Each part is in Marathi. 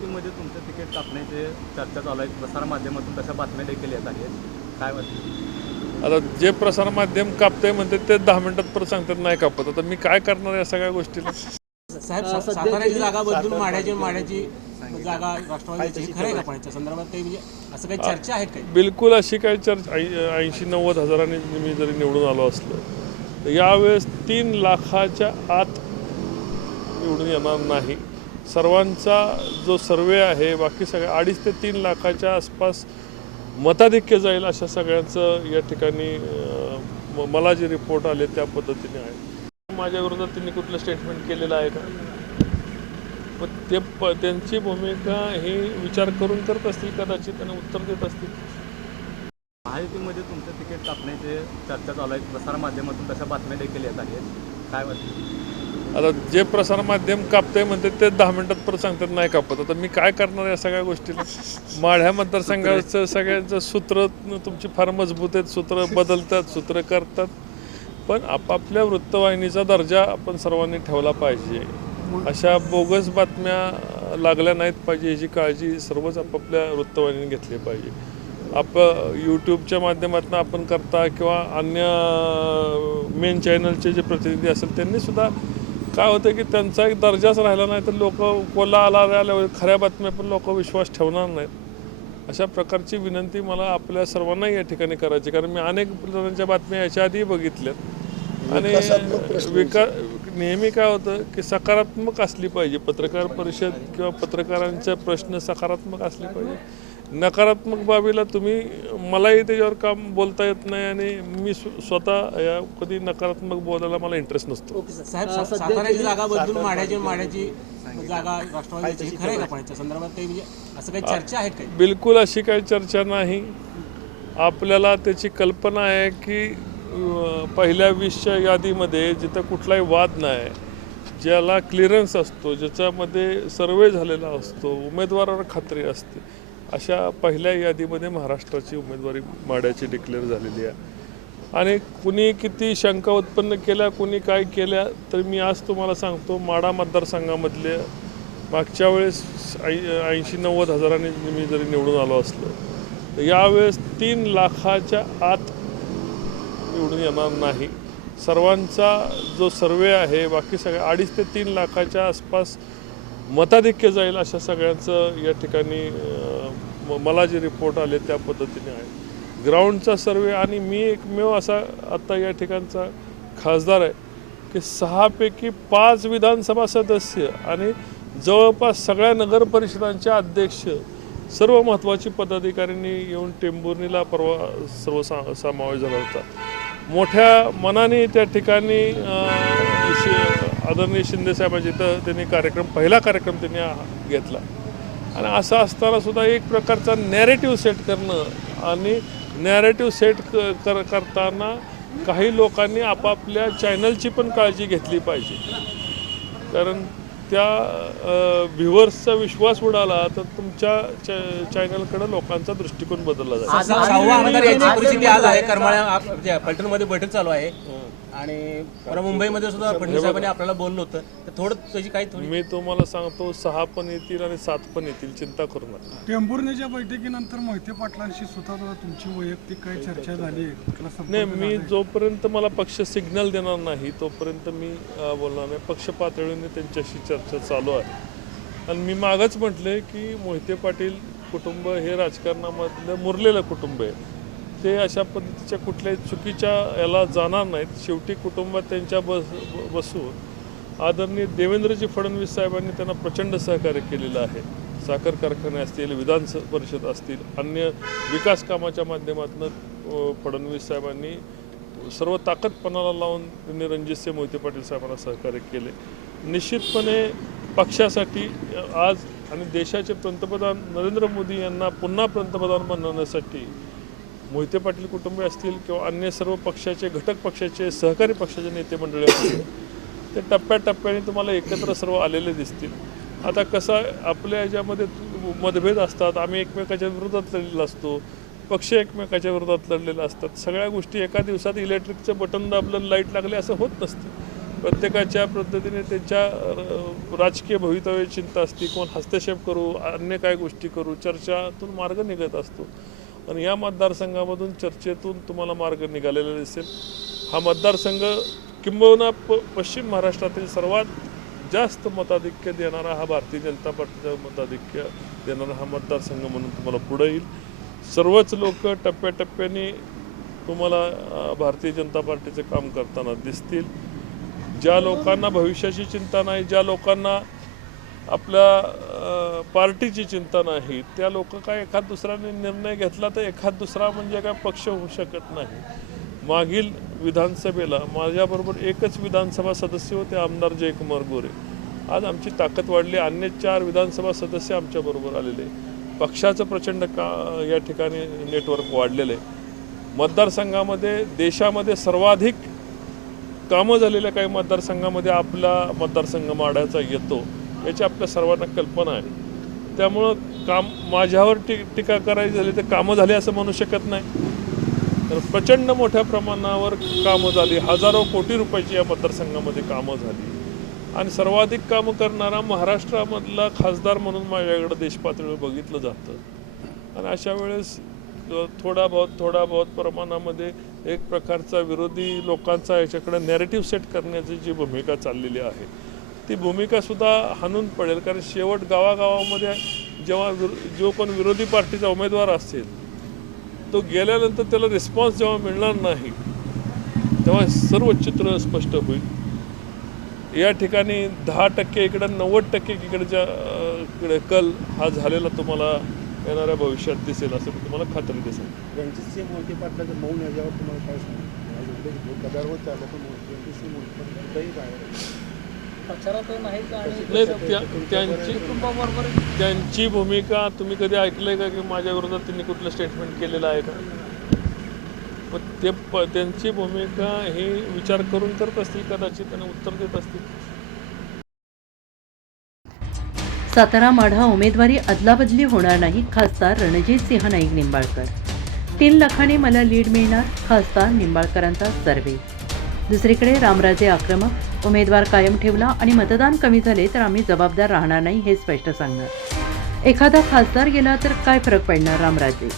महायुतीमध्ये तुमचं तिकीट कापण्याचे चर्चा चालू आहे. प्रसारमाध्यमातून तशा बातम्या देखील येत आहेत? काय वाटतं? आता जे प्रसारमाध्यम कापतंय म्हणते ते दहा मिनिटात परत सांगतात नाही कापत. आता मी काय करणार या सगळ्या गोष्टीला? साहेब सा- साताऱ्याची जागा बदलून माड्याची माड्याची जागा राष्ट्रवादीची हे खरं आहे का पण याच्या संदर्भात काही म्हणजे असं काही चर्चा आहेत काही? बिलकुल अशी काही चर्चा ऐंशी नव्वद हजारांनी मी जरी निवडून आलो असलो तर यावेळेस तीन लाखाच्या आत निवडून येणार नाही. सर्वांचा जो सर्वे आहे बाकी सगळ्या अडीच ते तीन लाखाच्या आसपास मताधिक्य जाईल अशा सगळ्यांचं या ठिकाणी म- मला जे रिपोर्ट आले त्या पद्धतीने आहे. माझ्या विरोधात त्यांनी कुठलं स्टेटमेंट केलेलं आहे का? पण ते प त्यांची भूमिका ही विचार करून करत असतील कदाचित त्यांना उत्तर देत असतील. महायुतीमध्ये तुमचं तिकीट कापण्याचे चर्चा चालू आहे प्रसारमाध्यमातून तशा बातम्या देखील येत आहेत. काय वाटतं? आता जे प्रसारमाध्यम कापतंय म्हणते ते दहा मिनिटात परत सांगतात नाही कापत. आता मी काय करणार या सगळ्या गोष्टीला माढ्या मतदारसंघाचं सगळ्यांचं सूत्र तुमची फार मजबूत आहेत सूत्र बदलतात सूत्र करतात. पण आपापल्या वृत्तवाहिनीचा दर्जा आपण सर्वांनी ठेवला पाहिजे. अशा बोगस बातम्या लागल्या नाहीत पाहिजे याची काळजी सर्वच आपापल्या वृत्तवाहिनीने घेतली पाहिजे. आप यूट्यूबच्या माध्यमातून आपण करता किंवा अन्य मेन चॅनलचे जे प्रतिनिधी असेल त्यांनी सुद्धा काय होतं की त्यांचा एक दर्जाच राहिला नाही तर लोक कोला आला आल्यावर खऱ्या बातम्या पण लोक विश्वास ठेवणार नाहीत. अशा प्रकारची विनंती मला आपल्या सर्वांना या ठिकाणी करायची कारण मी अनेक जणांच्या बातम्या याच्या आधी बघितल्यात. आणि विका नेहमी काय होतं की सकारात्मक असली पाहिजे. पत्रकार परिषद किंवा पत्रकारांचे प्रश्न सकारात्मक असले पाहिजे. नकारात्मक बाबीला तुम्ही मलाही त्याच्यावर काम बोलता येत नाही आणि मी स्व- स्वतः या कधी नकारात्मक बोलायला मला इंटरेस्ट नसतो. साहेब सा- साताऱ्याची जागा बदलून माड्याची माड्याची जागा राष्ट्रवादीची हे खरं आहे का पण याच्या संदर्भात काही म्हणजे असं काही चर्चा बिलकुल अशी काही चर्चा नाही. आपल्याला त्याची कल्पना आहे की पहिल्या वीसच्या यादीमध्ये जिथं कुठलाही वाद नाही ज्याला क्लिअरन्स असतो ज्याच्यामध्ये सर्वे झालेला असतो उमेदवारावर खात्री असते अशा पहिल्या यादीमध्ये महाराष्ट्राची उमेदवारी माड्याची डिक्लेअर झालेली आहे. आणि कुणी किती शंका उत्पन्न केल्या कुणी काय केल्या तर मी आज तुम्हाला सांगतो माडा मतदारसंघामधले मागच्या वेळेस ऐ ऐंशी नव्वद हजारांनी मी जरी निवडून आलो असलो तर यावेळेस तीन लाखाच्या आत निवडून येणार नाही. सर्वांचा जो सर्वे आहे बाकी सगळ्या अडीच ते तीन लाखाच्या आसपास मताधिक्य जाईल अशा सगळ्यांचं या ठिकाणी मला जे रिपोर्ट आले त्या पद्धतीने आहे. ग्राउंडचा सर्वे आणि मी एकमेव असा आत्ता या ठिकाणचा खासदार आहे की सहापैकी पाच विधानसभा सदस्य आणि जवळपास सगळ्या नगर परिषदांचे अध्यक्ष सर्व महत्त्वाची पदाधिकाऱ्यांनी येऊन टेंबुर्णीला परवा सर्व सा समावेश झाला होता. मोठ्या मनाने त्या ठिकाणी शि- आदरणीय शिंदेसाहेबांच्या इथं त्यांनी कार्यक्रम पहिला कार्यक्रम त्यांनी घेतला. आणि असं असताना सुद्धा एक प्रकारचा नॅरेटिव्ह सेट करणं आणि नॅरेटिव्ह सेट क कर करताना काही लोकांनी आपापल्या चॅनलची पण काळजी घेतली पाहिजे. कारण त्या व्ह्युअर्सचा विश्वास उडाला तर तुमच्या चॅनलकडे लोकांचा दृष्टिकोन बदलला जातो सा- आज आहे. म्हणजे पलटणमध्ये बैठक चालू आहे. आणि मुंबईमध्ये सुद्धा फडणवीस साहेबांनी आपल्याला बोललं होतं. तर थोडं त्याची काही थोडी मी तुम्हाला सांगतो सहा पण येतील आणि सात पण येतील चिंता करू नका. टेंभुर्णीच्या बैठकीनंतर मोहिते पाटलांशी सुद्धा तुमची वैयक्तिक काही चर्चा झाली आहे. कुठला संपर्क नाही मी जोपर्यंत मला पक्ष सिग्नल देणार नाही तोपर्यंत मी अ, बोलणार नाही. पक्ष पातळीने त्यांच्याशी चर्चा चालू आहे. आणि मी मागच म्हटले की मोहिते पाटील कुटुंब हे राजकारणामधलं मुरलेलं कुटुंब आहे. ते अशा पद्धतीच्या कुठल्याही चुकीच्या याला जाणार नाहीत. शेवटी कुटुंबात त्यांच्या बस बसून आदरणीय देवेंद्रजी फडणवीस साहेबांनी त्यांना प्रचंड सहकार्य केलेलं आहे. साखर कारखाने असतील विधान स- परिषद असतील अन्य विकास कामाच्या माध्यमातून फडणवीस साहेबांनी सर्व ताकदपणाला लावून त्यांनी रणजितसिंह मोहिते पाटील साहेबांना सहकार्य केले. निश्चितपणे पक्षासाठी आज आणि देशाचे पंतप्रधान नरेंद्र मोदी यांना पुन्हा पंतप्रधान बनवण्यासाठी मोहिते पाटील कुटुंबीय असतील किंवा अन्य सर्व पक्षाचे घटक पक्षाचे सहकारी पक्षाचे नेते मंडळी असतील ते टप्प्याटप्प्याने तुम्हाला एकत्र सर्व आलेले दिसतील. आता कसं आपल्या याच्यामध्ये मतभेद असतात आम्ही एकमेकाच्या विरोधात लढलेला असतो पक्ष एकमेकाच्या विरोधात लढलेला असतात. सगळ्या गोष्टी एका दिवसात इलेक्ट्रिकचं बटन दाबलं लाइट लागले असं होत नसतं. प्रत्येकाच्या पद्धतीने त्यांच्या राजकीय भवितव्य चिंता असते कोण हस्तक्षेप करू अन्य काय गोष्टी करू चर्चातून मार्ग निघत असतो. आणि या मतदारसंघामधून चर्चेतून तुम्हाला मार्ग निघालेला दिसेल. हा मतदारसंघ किंबहुना प पश्चिम महाराष्ट्रातील सर्वात जास्त मताधिक्य देणारा हा भारतीय जनता पार्टीचा मताधिक्य देणारा हा मतदारसंघ म्हणून तुम्हाला पुढे येईल. सर्वच लोक टप्प्याटप्प्याने तुम्हाला भारतीय जनता पार्टीचं काम करताना दिसतील. ज्या लोकांना भविष्याची चिंता नाही ज्या लोकांना आपल्या पार्टीची चिंता नाही. त्या लोक काय एखाद दुसऱ्याने निर्णय घेतला तर एखाद दुसरा म्हणजे काय पक्ष होऊ शकत नाही. मागील विधानसभेला माझ्याबरोबर एकच विधानसभा सदस्य होते आमदार जयकुमार गोरे. आज आमची ताकद वाढली. अन्य चार विधानसभा सदस्य आमच्याबरोबर आलेले पक्षाचं प्रचंड का या ठिकाणी नेटवर्क वाढलेलं आहे. मतदारसंघामध्ये देशामध्ये सर्वाधिक कामं झालेल्या काही मतदारसंघामध्ये आपला मतदारसंघ माडायचा येतो. याची आपल्या सर्वांना कल्पना आहे. त्यामुळं काम माझ्यावर टी टीका करायची झाली तर कामं झाली असं म्हणू शकत नाही. तर प्रचंड मोठ्या प्रमाणावर कामं झाली. हजारो कोटी रुपयाची या मतदारसंघामध्ये कामं झाली. आणि सर्वाधिक कामं करणारा महाराष्ट्रामधला खासदार म्हणून माझ्याकडे देशपातळीवर बघितलं जातं. आणि अशा वेळेस थोडा बहुत थोडा बहुत प्रमाणामध्ये एक प्रकारचा विरोधी लोकांचा याच्याकडे नॅरेटिव्ह सेट करण्याची जी भूमिका चाललेली आहे ती भूमिकासुद्धा हाणून पडेल. कारण शेवट गावागावामध्ये जेव्हा जो कोण विरोधी पार्टीचा उमेदवार असेल तो गेल्यानंतर त्याला रिस्पॉन्स जेव्हा मिळणार नाही तेव्हा सर्व चित्र स्पष्ट होईल. या ठिकाणी दहा टक्के इकडं नव्वद टक्के इकडच्या इकडे कल हा झालेला तुम्हाला येणाऱ्या भविष्यात दिसेल असं तुम्हाला खात्री दिसेल रणजितसिंह मोहिते पाटलाचं मौन याच्यावर तुम्हाला काय सांगू? गदारोळ पण मोहिते पाटील नाही त्या- त्यांची त्यांची भूमिका तुम्ही कधी ऐकलंय का? की माझ्या विरोधात त्यांनी कुठलं स्टेटमेंट केलेलं आहे का? मग ते प त्यांची भूमिका ही विचार करून करत असतील कदाचित आणि उत्तर देत असतील. सातारा माढा उमेदवारी अदलाबदली होणार नाही खासदार रणजित सिंह नाईक निंबाळकर. तीन लाखाने मला लीड मिळणार खासदार निंबाळकरांचा सर्वे. दुसरीकडे रामराजे आक्रमक उमेदवार कायम ठेवला आणि मतदान कमी झाले तर आम्ही जबाबदार राहणार नाही हे स्पष्ट सांगणार. एखादा खासदार गेला तर काय फरक पडणार रामराजे?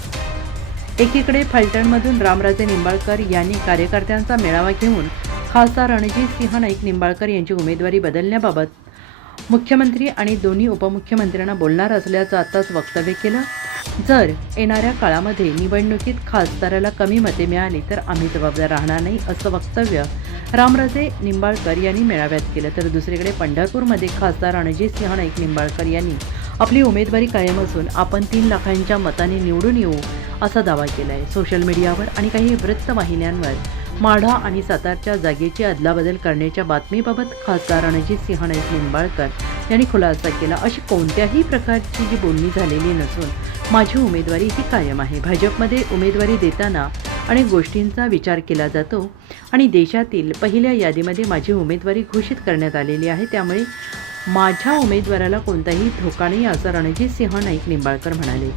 एकीकडे फलटणमधून रामराजे निंबाळकर यांनी कार्यकर्त्यांचा मेळावा घेऊन खासदार रणजित सिंह नाईक निंबाळकर यांची उमेदवारी बदलण्याबाबत मुख्यमंत्री आणि दोन्ही उपमुख्यमंत्र्यांना बोलणार असल्याचं आताच वक्तव्य केलं. जर येणाऱ्या काळामध्ये निवडणुकीत खासदाराला कमी मते मिळाली तर आम्ही जबाबदार राहणार नाही असं वक्तव्य रामराजे निंबाळकर यांनी मेळाव्यात केलं. तर दुसरीकडे पंढरपूरमध्ये खासदार रणजित सिंह नाईक निंबाळकर यांनी आपली उमेदवारी कायम असून आपण तीन लाखांच्या मताने निवडून येऊ असा दावा केला आहे सोशल मीडियावर आणि काही वृत्तवाहिन्यांवर माढा आणि सातारच्या जागेची अदलाबदल करण्याच्या बातमीबाबत खासदार रणजित सिंह नाईक निंबाळकर यांनी खुलासा केला. अशी कोणत्याही प्रकारची जी बोलणी झालेली नसून माझी उमेदवारी ही कायम आहे. भाजपमध्ये उमेदवारी देताना अनेक गोष्टींचा विचार केला जातो. आणि देशातील पहिल्या यादीमध्ये माझी उमेदवारी घोषित करण्यात आलेली आहे. त्यामुळे माझ्या उमेदवाराला कोणताही धोका नाही असं रणजित सिंह नाईक निंबाळकर म्हणाले.